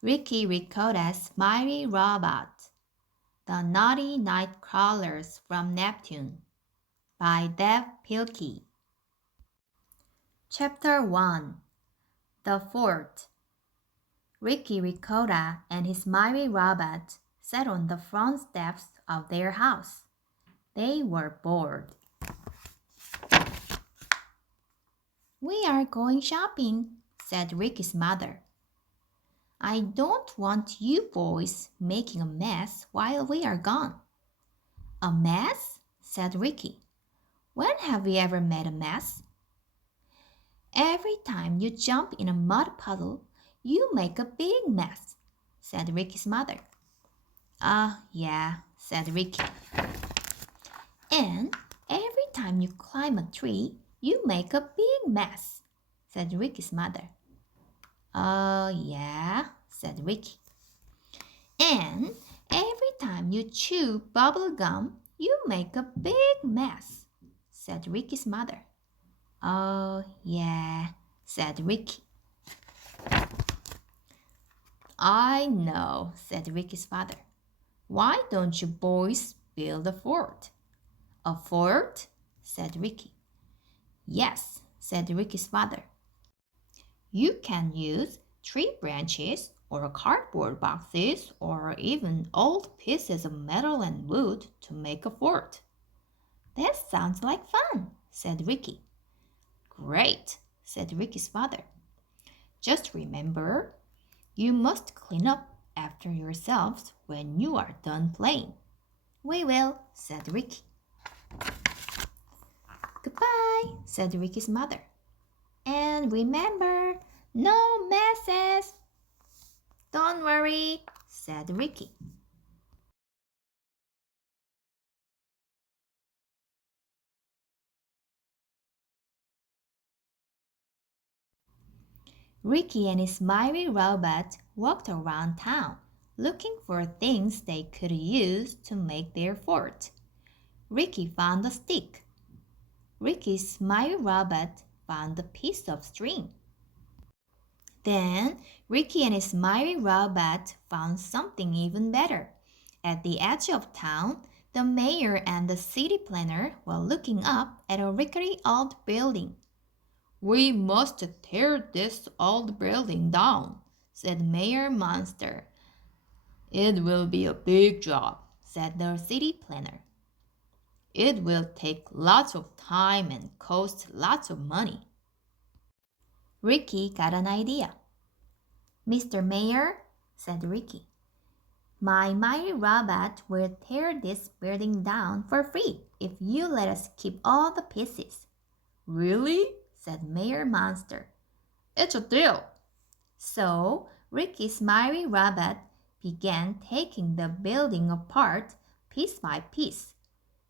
Ricky Ricotta's Mighty Robot, The Naughty Night Crawlers from Neptune by Pilkey. Chapter 1. The Fort. Ricky Ricotta and his mighty robot sat on the front steps of their house. They were bored. "We are going shopping," said Ricky's mother. "I don't want you boys making a mess while we are gone." "A mess?" said Ricky. "When have we ever made a mess?" "Every time you jump in a mud puddle, you make a big mess," said Ricky's mother. Yeah," said Ricky. "And every time you climb a tree, you make a big mess," said Ricky's mother. Yeah," said Ricky. "And every time you chew bubble gum, you make a big mess," said Ricky's mother. Yeah," said Ricky. "I know," said Ricky's father. "Why don't you boys build a fort?" "A fort?" said Ricky. "Yes," said Ricky's father. "You can use tree branches or cardboard boxes or even old pieces of metal and wood to make a fort." "That sounds like fun," said Ricky. "Great," said Ricky's father. "Just remember, you must clean up after yourselves when you are done playing." "We will," said Ricky. "Goodbye," said Ricky's mother. "And remember, no messes." "Don't worry," said Ricky. Ricky and his mighty robot walked around town, looking for things they could use to make their fort. Ricky found a stick. Ricky's mighty robot found a piece of string. Then Ricky and his mighty robot found something even better. At the edge of town, the mayor and the city planner were looking up at a rickety old building. "We must tear this old building down," said Mayor Monster. "It will be a big job," said the city planner. "It will take lots of time and cost lots of money." Ricky got an idea. "Mr. Mayor," said Ricky, "my mighty robot will tear this building down for free if you let us keep all the pieces." "Really?" said Mayor Monster. "It's a deal." So Ricky's mighty robot began taking the building apart piece by piece.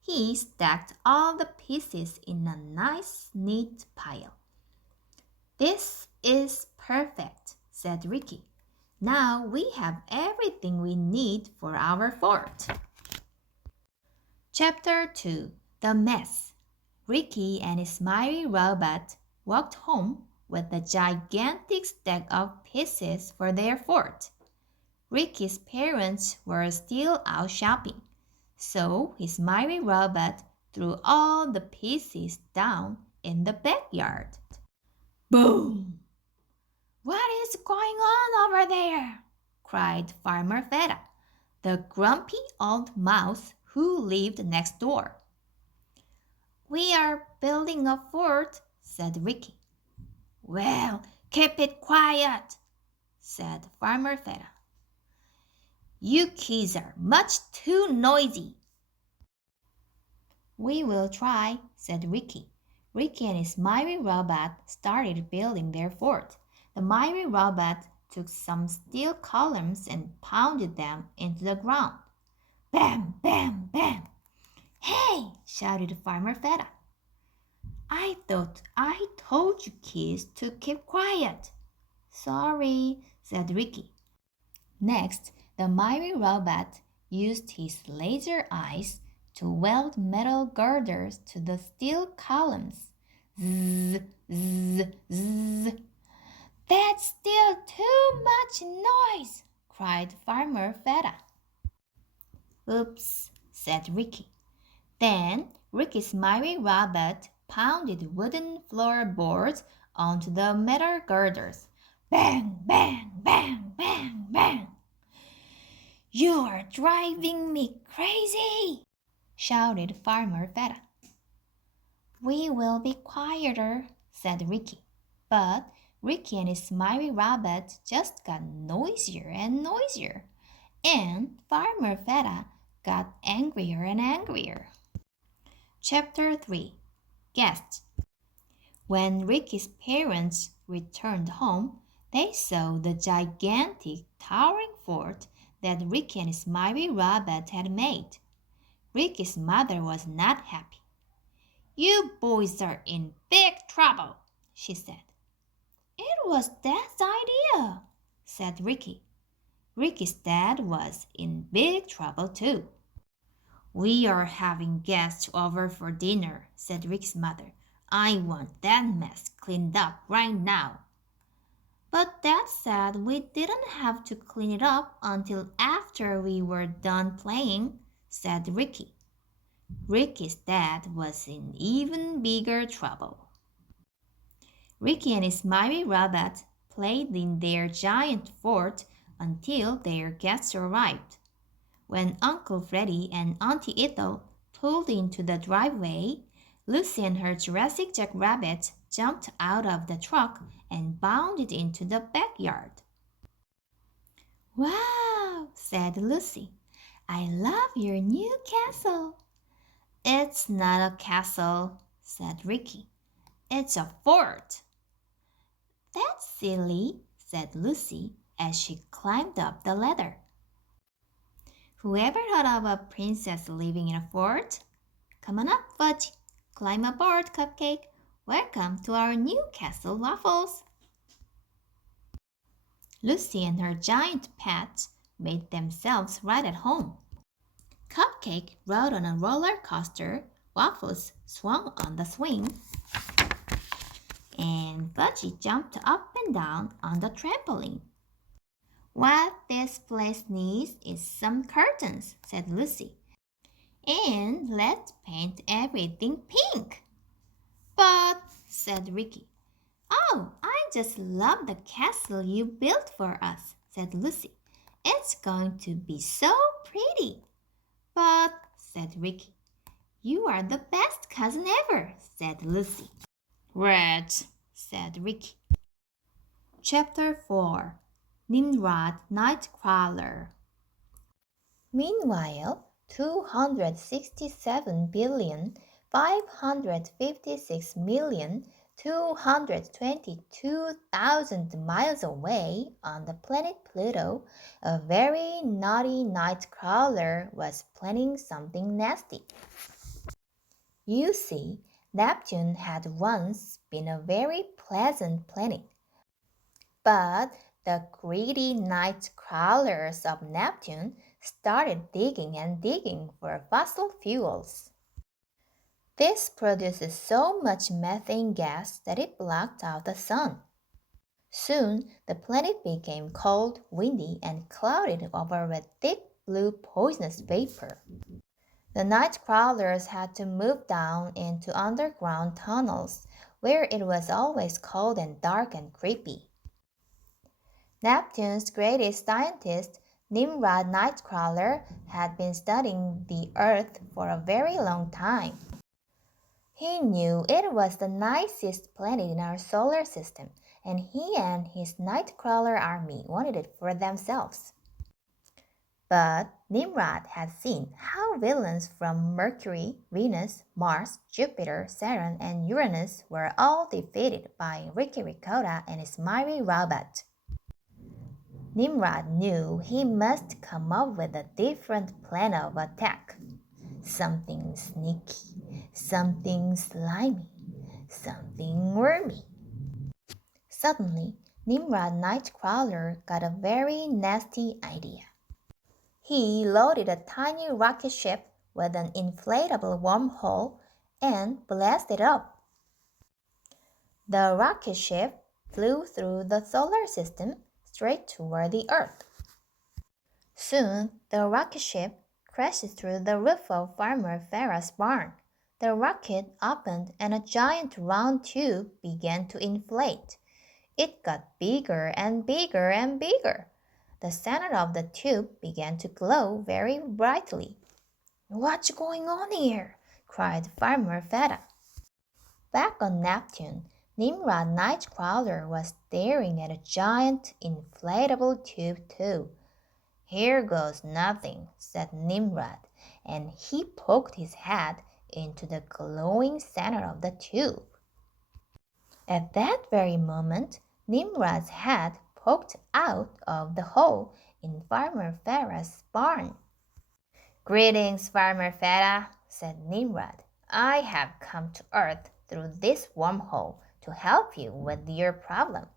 He stacked all the pieces in a nice, neat pile. "This is perfect," said Ricky. "Now we have everything we need for our fort." Chapter 2. The Mess. Ricky and his mighty robot walked home with a gigantic stack of pieces for their fort. Ricky's parents were still out shopping, so his mighty robot threw all the pieces down in the backyard. Boom! "What is going on over there?" cried Farmer Feta, the grumpy old mouse who lived next door. "We are building a fort," said Ricky. "Well, keep it quiet," said Farmer Feta. "You kids are much too noisy." "We will try," said Ricky. Ricky and his mighty robot started building their fort. The mighty robot took some steel columns and pounded them into the ground. Bam, bam, bam. "Hey!" shouted Farmer Feta. "I thought I told you kids to keep quiet." "Sorry," said Ricky. Next, the mighty robot used his laser eyes to weld metal girders to the steel columns. Zzz, zzz, zzz. "That's still too much noise," cried Farmer Feta. Oops, said Ricky. Then Ricky's mighty rabbit pounded wooden floorboards onto the metal girders. Bang, bang, bang, bang, bang. You're driving me crazy, shouted Farmer Feta. We will be quieter, said Ricky. But Ricky and his mighty rabbit just got noisier and noisier, and Farmer Feta got angrier and angrier. Chapter 3 Guests. When Ricky's parents returned home, they saw the gigantic towering fort that Ricky and his mighty rabbit had made. Ricky's mother was not happy. You boys are in big trouble, she said. It was Dad's idea, said Ricky. Ricky's dad was in big trouble too. We are having guests over for dinner, said Ricky's mother. I want that mess cleaned up right now. But Dad said we didn't have to clean it up until after we were done playing, said Ricky. Ricky's dad was in even bigger trouble. Ricky and his mighty rabbit played in their giant fort until their guests arrived. When Uncle Freddy and Auntie Ethel pulled into the driveway, Lucy and her Jurassic jackrabbit jumped out of the truck and bounded into the backyard. Wow, said Lucy. I love your new castle. It's not a castle, said Ricky. It's a fort. That's silly, said Lucy as she climbed up the ladder. Whoever thought of a princess living in a fort? Come on up, Fudge. Climb aboard, Cupcake. Welcome to our new castle, Waffles. Lucy and her giant pets made themselves right at home. Cupcake rode on a roller coaster, Waffles swung on the swing, and Fudgy jumped up and down on the trampoline. What this place needs is some curtains, said Lucy. And let's paint everything pink. But, said Ricky. Oh, I just love the castle you built for us, said Lucy. It's going to be so pretty. But, said Ricky. You are the best cousin ever, said Lucy. Right, said Ricky. Chapter 4 Nimrod Nightcrawler. Meanwhile, 267,556,222,000 miles away on the planet Pluto, a very naughty nightcrawler was planning something nasty. You see, Neptune had once been a very pleasant planet, but the greedy night crawlers of Neptune started digging and digging for fossil fuels. This produces so much methane gas that it blocked out the sun. Soon, the planet became cold, windy, and clouded over with thick blue poisonous vapor. The night crawlers had to move down into underground tunnels where it was always cold and dark and creepy. Neptune's greatest scientist, Nimrod Nightcrawler, had been studying the Earth for a very long time. He knew it was the nicest planet in our solar system, and he and his Nightcrawler army wanted it for themselves. But Nimrod had seen how villains from Mercury, Venus, Mars, Jupiter, Saturn, and Uranus were all defeated by Ricky Ricotta and his mighty robot. Nimrod knew he must come up with a different plan of attack. Something sneaky, something slimy, something wormy. Suddenly, Nimrod Nightcrawler got a very nasty idea. He loaded a tiny rocket ship with an inflatable wormhole and blasted up. The rocket ship flew through the solar system straight toward the Earth. Soon the rocket ship crashed through the roof of Farmer Farah's barn. The rocket opened and a giant round tube began to inflate. It got bigger and bigger and bigger. The center of the tube began to glow very brightly. "What's going on here?" cried Farmer Farah. Back on Neptune, Nimrod Nightcrawler was staring at a giant inflatable tube too. "Here goes nothing," said Nimrod, and he poked his head into the glowing center of the tube. At that very moment, Nimrod's head poked out of the hole in Farmer Farah's barn. "Greetings, Farmer Farah," said Nimrod. "I have come to Earth through this wormhole to help you with your problem."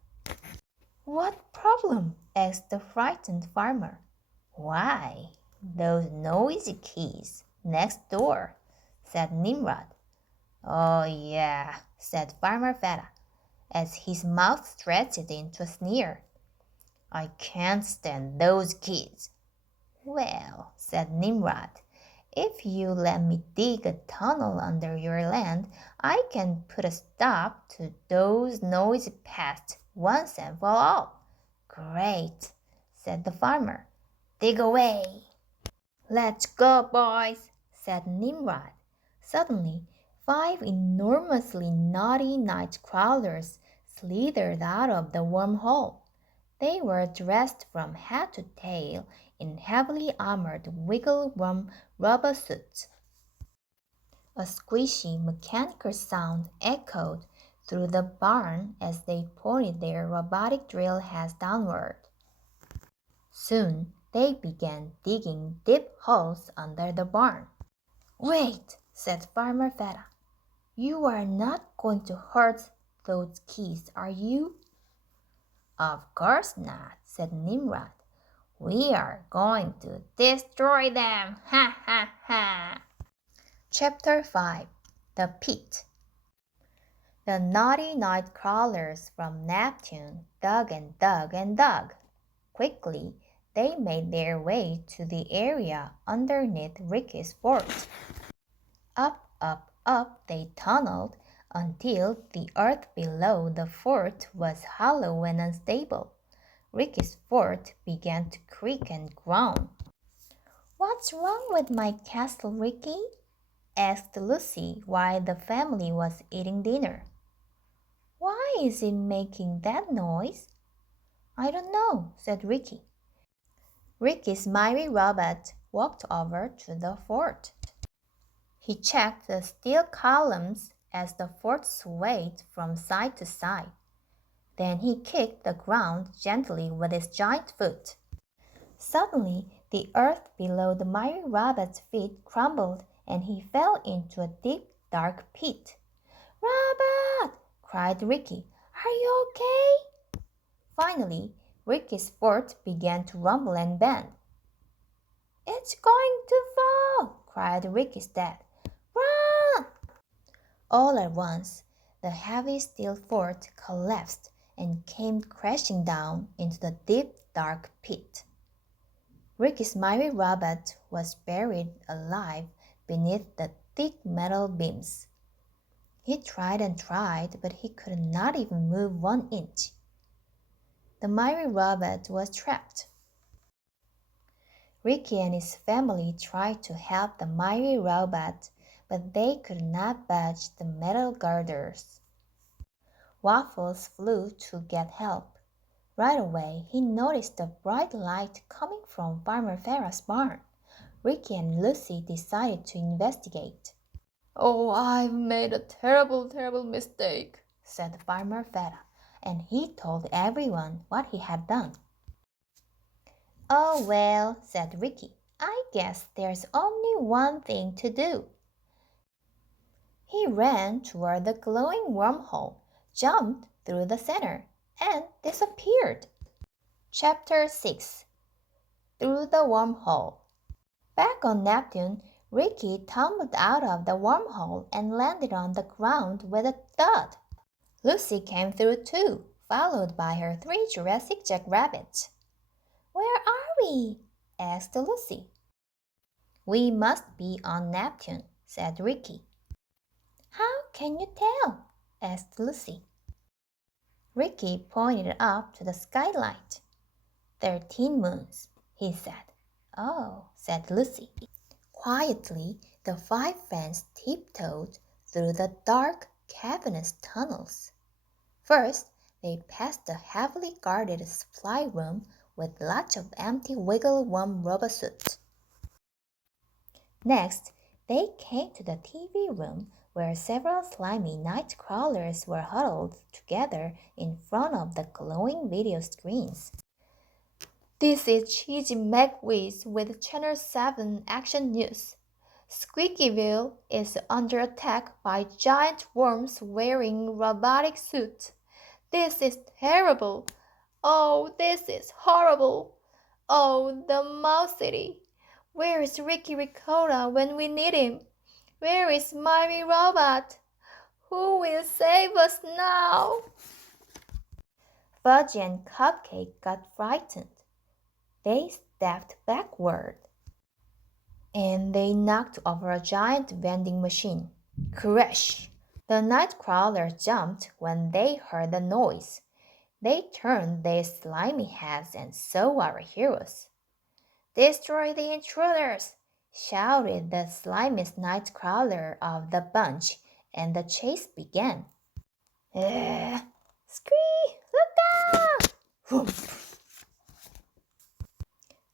"What problem?" asked the frightened farmer. "Why, those noisy keys next door," said Nimrod. "Oh, yeah," said Farmer Farah, as his mouth stretched into a sneer. "I can't stand those keys." "Well," said Nimrod, "if you let me dig a tunnel under your land, I can put a stop to those noisy pests once and for all." "Great," said the farmer. "Dig away." "Let's go, boys," said Nimrod. Suddenly, 5 enormously naughty night crawlers slithered out of the wormhole. They were dressed from head to tail in heavily armored wiggle-worm rubber suits. A squishy mechanical sound echoed through the barn as they pointed their robotic drill heads downward. Soon they began digging deep holes under the barn. "Wait," said Farmer Farah. "You are not going to hurt those keys, are you?" "Of course not," said Nimrod. "We are going to destroy them. Ha ha ha." Chapter 5. The Pit. The naughty night crawlers from Neptune dug and dug and dug. Quickly, they made their way to the area underneath Ricky's fort. Up, up, up they tunneled until the earth below the fort was hollow and unstable. Ricky's fort began to creak and groan. "What's wrong with my castle, Ricky?" asked Lucy while the family was eating dinner. "Why is it making that noise?" "I don't know," said Ricky. Ricky's mighty robot walked over to the fort. He checked the steel columns as the fort swayed from side to side. Then he kicked the ground gently with his giant foot. Suddenly, the earth below the mighty robot's feet crumbled and he fell into a deep, dark pit. "Robot!" cried Ricky. "Are you okay?" Finally, Ricky's fort began to rumble and bend. "It's going to fall!" cried Ricky's dad. "Run!" All at once, the heavy steel fort collapsed and came crashing down into the deep, dark pit. Ricky's mighty robot was buried alive beneath the thick metal beams. He tried and tried, but he could not even move 1 inch. The mighty robot was trapped. Ricky and his family tried to help the mighty robot, but they could not budge the metal girders. Waffles flew to get help. Right away, he noticed a bright light coming from Farmer Farah's barn. Ricky and Lucy decided to investigate. "Oh, I've made a terrible, terrible mistake," said Farmer Farah, and he told everyone what he had done. "Oh, well," said Ricky, "I guess there's only one thing to do." He ran toward the glowing wormhole, jumped through the center, and disappeared. Chapter 6. Through the Wormhole. Back on Neptune, Ricky tumbled out of the wormhole and landed on the ground with a thud. Lucy came through too, followed by her 3 Jurassic jackrabbits. "Where are we?" asked Lucy. We must be on Neptune, said Ricky. How can you tell? Asked Lucy. Ricky pointed up to the skylight. 13 moons, he said. Oh, said Lucy. Quietly, the 5 friends tiptoed through the dark, cavernous tunnels. First, they passed a heavily guarded supply room with lots of empty wiggle-worm robot suits. Next, they came to the TV room where several slimy night crawlers were huddled together in front of the glowing video screens. This is Cheesy McWiz with Channel 7 Action News. Squeakyville is under attack by giant worms wearing robotic suits. This is terrible. Oh, this is horrible. Oh, the Mouse City. Where is Ricky Ricotta when we need him? Where is Myri Robot? Who will save us now? Fudgy and Cupcake got frightened. They stepped backward, and they knocked over a giant vending machine. Crash! The Nightcrawlers jumped when they heard the noise. They turned their slimy heads and saw our heroes. Destroy the intruders! Shouted the slimiest Nightcrawler of the bunch, and the chase began. Scree! Look out! Whoom.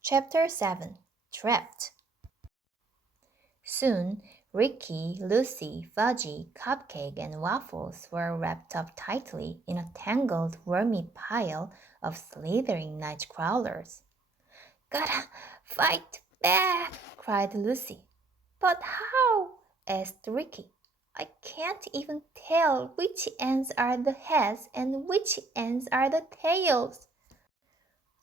Chapter 7 Trapped. Soon, Ricky, Lucy, Fudgy, Cupcake, and Waffles were wrapped up tightly in a tangled, wormy pile of slithering Nightcrawlers. Gotta fight back, cried Lucy. But how? Asked Ricky. I can't even tell which ends are the heads and which ends are the tails.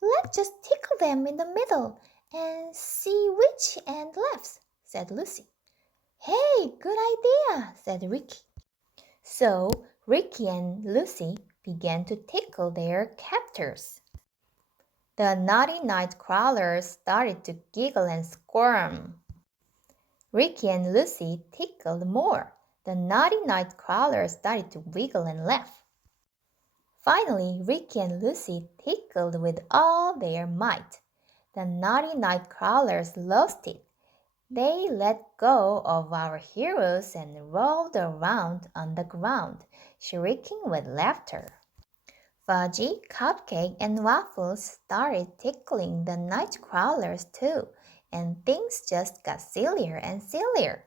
Let's just tickle them in the middle and see which end laughs, said Lucy. Hey, good idea, said Ricky. So Ricky and Lucy began to tickle their captors. The naughty Nightcrawlers started to giggle and squirm. Ricky and Lucy tickled more. The naughty Nightcrawlers started to wiggle and laugh. Finally, Ricky and Lucy tickled with all their might. The naughty Nightcrawlers lost it. They let go of our heroes and rolled around on the ground, shrieking with laughter. Fudgy, Cupcake, and Waffles started tickling the Nightcrawlers too, and things just got sillier and sillier.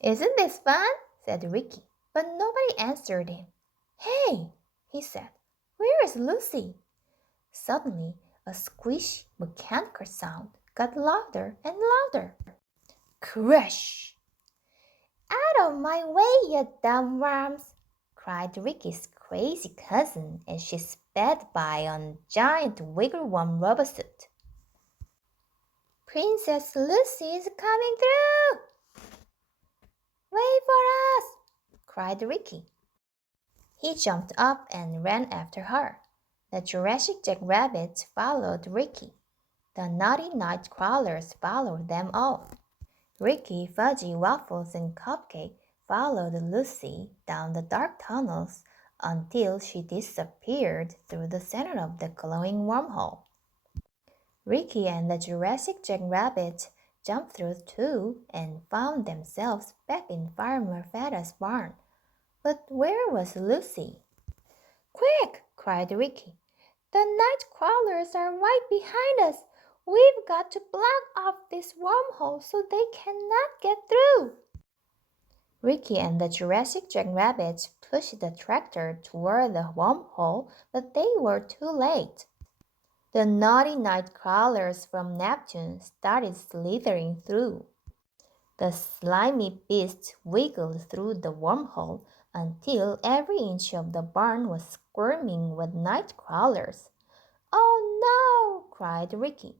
Isn't this fun? Said Ricky, but nobody answered him. Hey, he said, where is Lucy? Suddenly, a squishy, mechanical sound got louder and louder. Crash! Out of my way, you dumb worms! Cried Ricky's crazy cousin as she sped by on a giant wiggle-worm robot suit. Princess Lucy is coming through! Wait for us! Cried Ricky. He jumped up and ran after her. The Jurassic Jackrabbits followed Ricky. The naughty Nightcrawlers followed them all. Ricky, Fudgy, Waffles, and Cupcake followed Lucy down the dark tunnels until she disappeared through the center of the glowing wormhole. Ricky and the Jurassic Jackrabbit jumped through too and found themselves back in Farmer Feda's barn. But where was Lucy? Quick! Cried Ricky. The Nightcrawlers are right behind us. We've got to block off this wormhole so they cannot get through. Ricky and the Jurassic Jackrabbits pushed the tractor toward the wormhole, but they were too late. The naughty Nightcrawlers from Neptune started slithering through. The slimy beasts wiggled through the wormhole until every inch of the barn was squirming with Nightcrawlers. Oh no! Cried Ricky.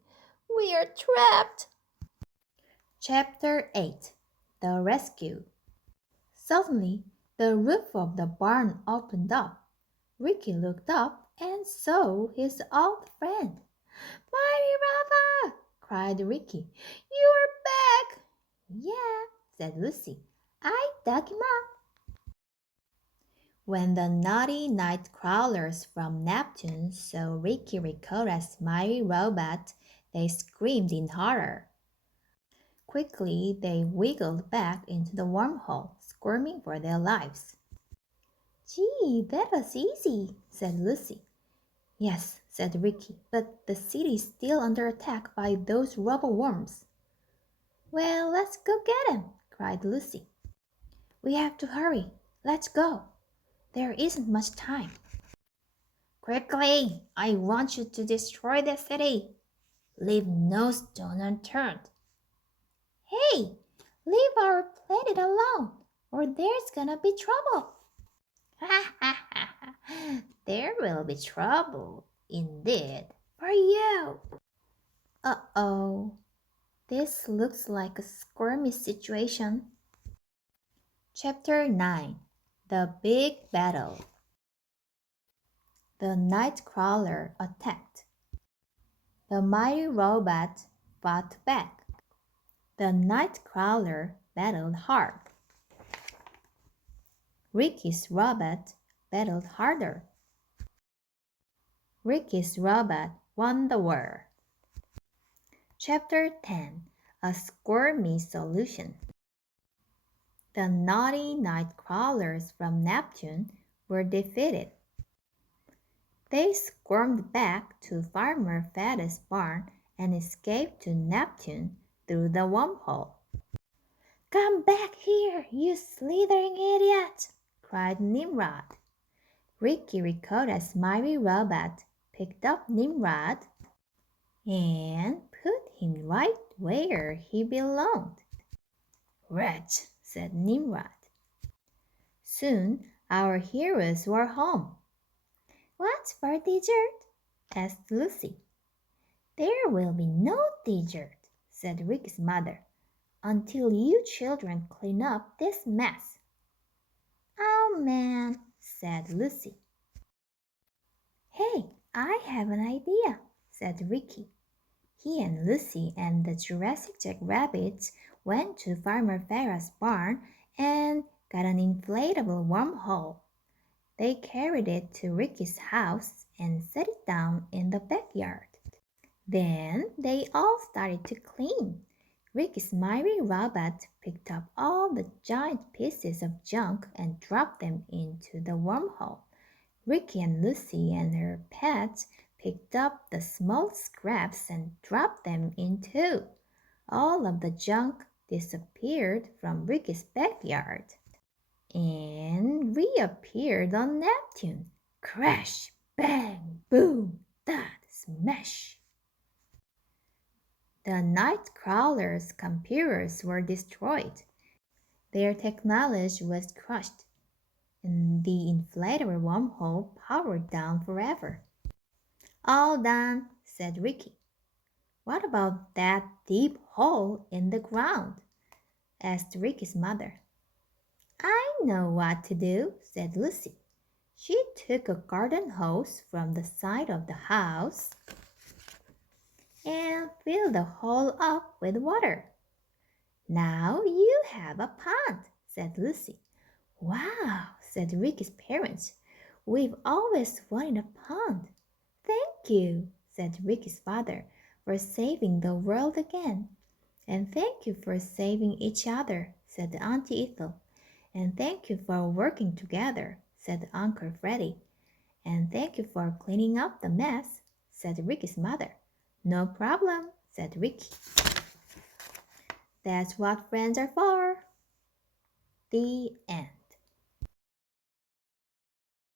We are trapped! Chapter 8 The Rescue. Suddenly, the roof of the barn opened up. Ricky looked up and saw his old friend. Myri Rava! cried Ricky. "You're back!" "Yeah," said Lucy. "I dug him up." When the naughty night crawlers from Neptune saw Ricky Ricotta's mighty robot, they screamed in horror. Quickly, they wiggled back into the wormhole, squirming for their lives. "Gee, that was easy," said Lucy. "Yes," said Ricky, "but the city's still under attack by those rubble worms." "Well, let's go get them," cried Lucy. "We have to hurry. Let's go. There isn't much time." "Quickly! I want you to destroy the city. Leave no stone unturned." "Hey, leave our planet alone, or there's gonna be trouble." "Ha ha ha ha! There will be trouble, indeed, for you." Uh-oh, this looks like a squirmy situation. Chapter 9. The Big Battle. The Nightcrawler attacked. The mighty robot fought back. The Nightcrawler battled hard. Ricky's robot battled harder. Ricky's robot won the war. Chapter 10. A Squirmy Solution. The naughty night crawlers from Neptune were defeated. They squirmed back to Farmer Fatt's barn and escaped to Neptune through the wormhole. "Come back here, you slithering idiot!" cried Nimrod. Ricky Ricotta's mighty robot picked up Nimrod and put him right where he belonged. "Wretch," said Nimrod. Soon our heroes were home. "What's for dessert?" asked Lucy. "There will be no dessert," said Ricky's mother, "until you children clean up this mess." "Oh man," said Lucy. "Hey, I have an idea," said Ricky. He and Lucy and the Jurassic Jack rabbits went to Farmer Farah's barn and got an inflatable wormhole. They carried it to Ricky's house and set it down in the backyard. Then they all started to clean. Ricky's mighty robot picked up all the giant pieces of junk and dropped them into the wormhole. Ricky and Lucy and her pets picked up the small scraps and dropped them in too. All of the junk disappeared from Ricky's backyard and reappeared on Neptune. Crash, bang, boom, thud, smash. The Nightcrawler's computers were destroyed. Their technology was crushed, and the inflatable wormhole powered down forever. "All done," said Ricky. "What about that deep hole in the ground?" asked Ricky's mother. "I know what to do," said Lucy. She took a garden hose from the side of the house and filled the hole up with water. "Now you have a pond," said Lucy. "Wow," said Ricky's parents. "We've always wanted a pond." "Thank you," said Ricky's father, "for saving the world again." "And thank you for saving each other," said Auntie Ethel. "And thank you for working together," said Uncle Freddy. "And thank you for cleaning up the mess," said Ricky's mother. "No problem," said Ricky. That's what friends are for. The end.